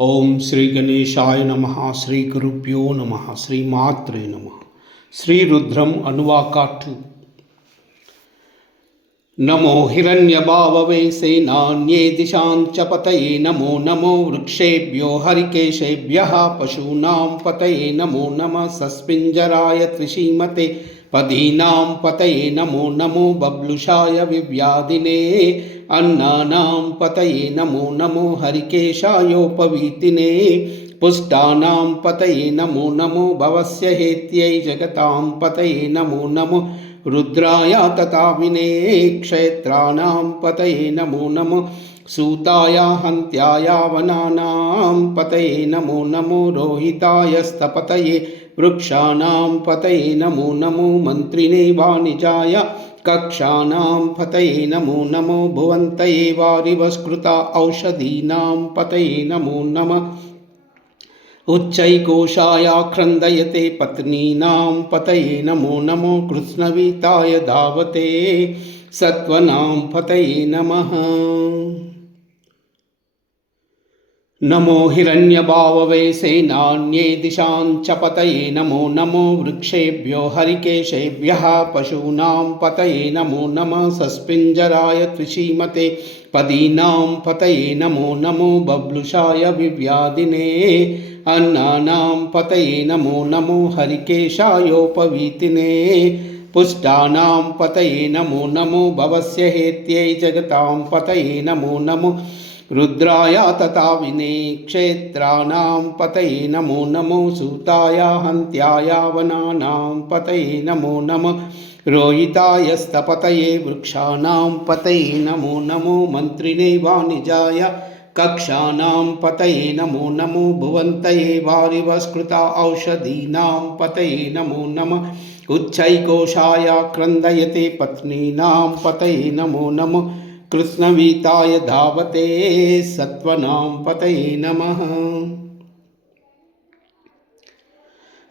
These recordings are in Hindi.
ओम श्री गणेशाय नमः। श्री गुरुभ्यो नमः। श्री मात्रे नमः। श्री रुद्रम अनुवाकाठु। नमो हिरण्यभाववे सेनान्ये दिशांच पतये नमो नमो वृक्षेभ्यो हरिकेशेभ्यः पशूनां पतये नमो नमः सस्पिञ्जराय त्रिशीमते पदीनां पतये नमो नमो बब्लुषाय विव्याधिने अन्नानां पतये नमो नमो हरिकेशायोपवीतिने पुष्टानां पतये नमो नमो भवस्य हेत्यै जगतां पतये नमो नमो रुद्राय तथाविने क्षेत्राणां पतये नमो नमो सूताय हन्त्याय वनानां पतये नमो नमो रोहिताय स्थपतये वृक्षाणां पतये नमो नमो मन्त्रिणे वाणिजाय कक्षाणां पतये नमो नमो भुवन्तये वारिवस्कृता औषधीनां पतये नमो नमः उच्चैकोशाय क्रन्दयते पत्नीनां पतये नमो नमो कृत्स्नवीताय धावते सत्त्वनां पतये नमः। नमो हिरण्यभाववे सेनान्ये दिशांच पतये नमो नमो वृक्षेभ्यो हरिकेशेभ्यः पशूनां पतये नमो नमः सस्पिञ्जराय त्रिशीमते पदीनां पतये नमो नमो बब्लुषाय विव्याधिने अन्नानां पतये नमो नमो हरिकेशायोपवीतिने पुष्टानां पतये नमो नमो भवस्य हेत्यै जगतां पतये नमो नमो रुद्राय तथाविने क्षेत्राणां पतये नमो नमो सूताय हन्त्याय वनानां पतये नमो नमः रोहिताय स्थपतये वृक्षाणां पतये नमो नमो मन्त्रिणे वाणिजाय कक्षाणां पतये नमो नमो भुवन्तये वारिवस्कृता औषधीनां पतये नमो नमः उच्चैकोशाय क्रन्दयते पत्नीनां पतये नमो नमः कृत्स्नवीताय धावते सत्त्वनां पतये नमः।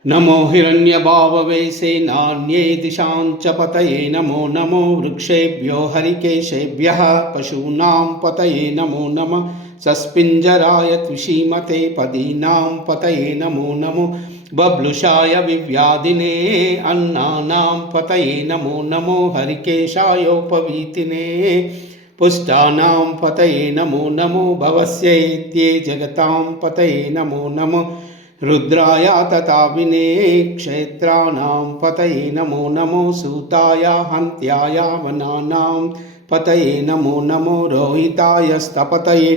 नमो हिरण्यभाववे सेनान्ये दिशांच पतये नमो नमो वृक्षेभ्यो हरिकेशेभ्यः पशूनां पतये नमो नमः सस्पिञ्जराय त्रिशीमते पदीनां पतये नमो नमो बब्लुषाय विव्याधिने अन्नानां पतये नमो नमो हरिकेशायोपवीतिने पुष्टानां पतये नमो नमो भवस्य हेत्यै जगतां पतये नमो नमो रुद्राय तथाविने क्षेत्राणां पतये नमो नमो सूताय हन्त्याय वनानां पतये नमो नमो रोहिताय स्थपतये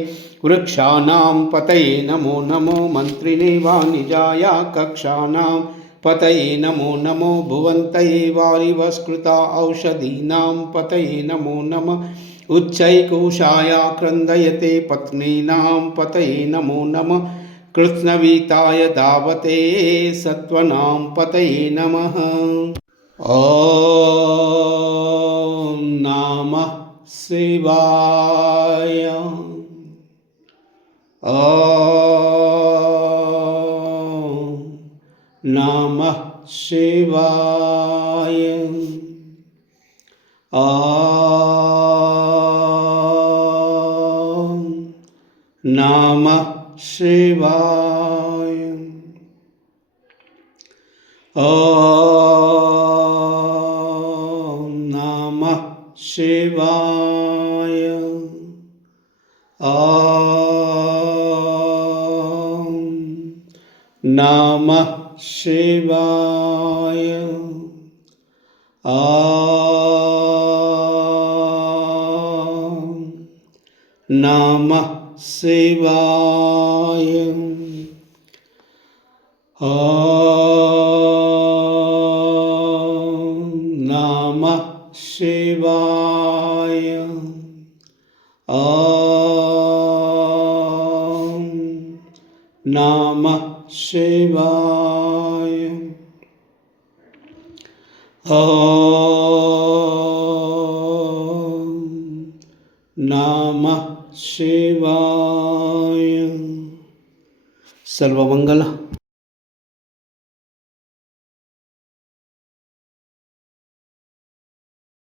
वृक्षाणां पतये नमो नमो मन्त्रिणे वाणिजाय कक्षाणां पतये नमो नमो भुवन्तये वारिवस्कृता औषधीनां पतये नमो नमः उच्चैकोशाय क्रन्दयते पत्नीनां पतये नमो नमः कृत्स्नवीताय धावते सत्त्वनां पतये नमः। ॐ नमः शिवाय। ॐ नमः शिवाय। ॐ नमः शिवाय। ॐ नमः शिवाय। ॐ नमः शिवाय। ॐ नमः शिवाय। ॐ नमः शिवाय। ॐ नमः शिवाय। ॐ नमः शिवाय। सर्वमंगल।